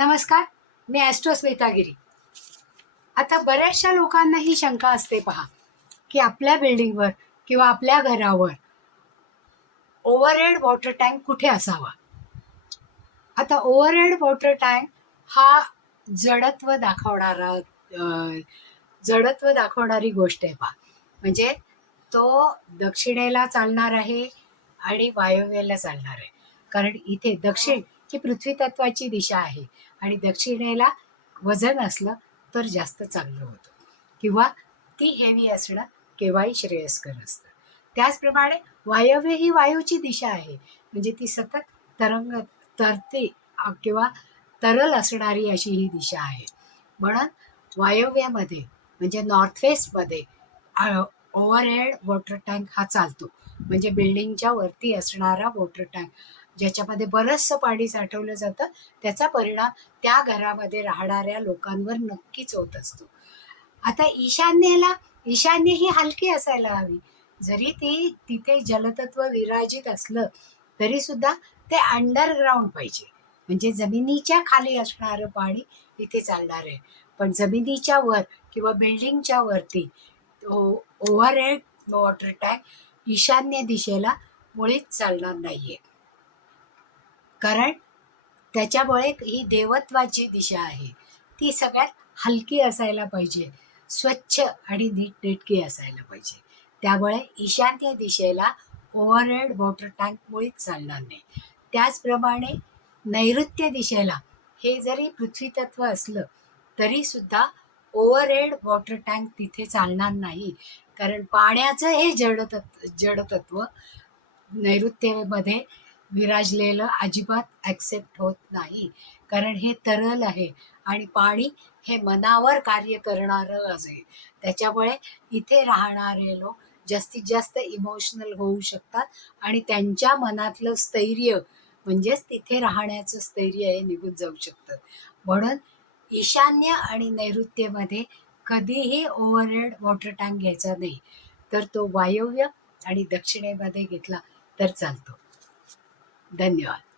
नमस्कार मी ॲस्ट्रो स्मितागिरी आता बऱ्याचशा लोकांना ही शंका असते पहा की आपल्या बिल्डिंगवर किंवा आपल्या घरावर ओव्हरहेड वॉटर टँक कुठे असावा? आता ओव्हरहेड वॉटर टँक हा जडत्व दाखवणारा जडत्व दाखवणारी गोष्ट आहे पहा. म्हणजे तो दक्षिणेला चालणार आहे आणि वायव्येला चालणार आहे. कारण इथे दक्षिण ही पृथ्वी तत्वाची दिशा आहे. आणि दक्षिणेला वजन असलं तर जास्त चांगलं होतं. किंवा ती हेवी असणं केव्हाही श्रेयस्कर असतं. त्याचप्रमाणे वायव्य ही वायूची दिशा आहे. म्हणजे ती सतत तरंग तरते किंवा तरल असणारी अशी ही दिशा आहे. म्हणून वायव्यामध्ये म्हणजे नॉर्थ वेस्टमध्ये ओव्हरहेड वॉटर टँक हा चालतो. म्हणजे बिल्डिंगच्या वरती असणारा वॉटर टँक ज्याच्यामध्ये बरंचसं पाणी साठवलं जातं त्याचा परिणाम त्या घरामध्ये राहणाऱ्या लोकांवर नक्कीच होत असतो. आता ईशान्येला ईशान्य ही हलकी असायला हवी. जरी ती तिथे जलतत्व विराजित असलं तरी सुद्धा ते अंडरग्राऊंड पाहिजे. म्हणजे जमिनीच्या खाली असणारं पाणी इथे चालणार आहे. पण जमिनीच्या वर किंवा बिल्डिंगच्या वरती ओव्हरहेड वॉटर टँक ईशान्य दिशेला मुळीच चालणार नाहीये. कारण त्याच्यामुळे ही देवत्वाची दिशा आहे. ती सगळ्यात हलकी असायला पाहिजे. स्वच्छ आणि नीटनेटकी असायला पाहिजे. त्यामुळे ईशान्य दिशेला ओव्हरहेड वॉटर टँक मुळीच चालणार नाही. त्याचप्रमाणे नैऋत्य दिशेला हे जरी पृथ्वी तत्व असलं तरी सुद्धा ओव्हरहेड वॉटर टँक तिथे चालणार नाही. कारण पाण्याचं हे जडतत्व जडतत्व नैऋत्येमध्ये विराजलेलं अजिबात ॲक्सेप्ट होत नाही. कारण हे तरल आहे आणि पाणी हे मनावर कार्य करणारं आहे. त्याच्यामुळे इथे राहणारे लोक जास्तीत जास्त इमोशनल होऊ शकतात आणि त्यांच्या मनातलं स्थैर्य म्हणजेच तिथे राहण्याचं स्थैर्य हे निघून जाऊ शकतं. म्हणून ईशान्य आणि नैऋत्यमध्ये कधीही ओव्हरहेड वॉटर टँक घ्यायचा नाही. तर तो वायव्य आणि दक्षिणेमध्ये घेतला तर चालतो. धन्यवाद.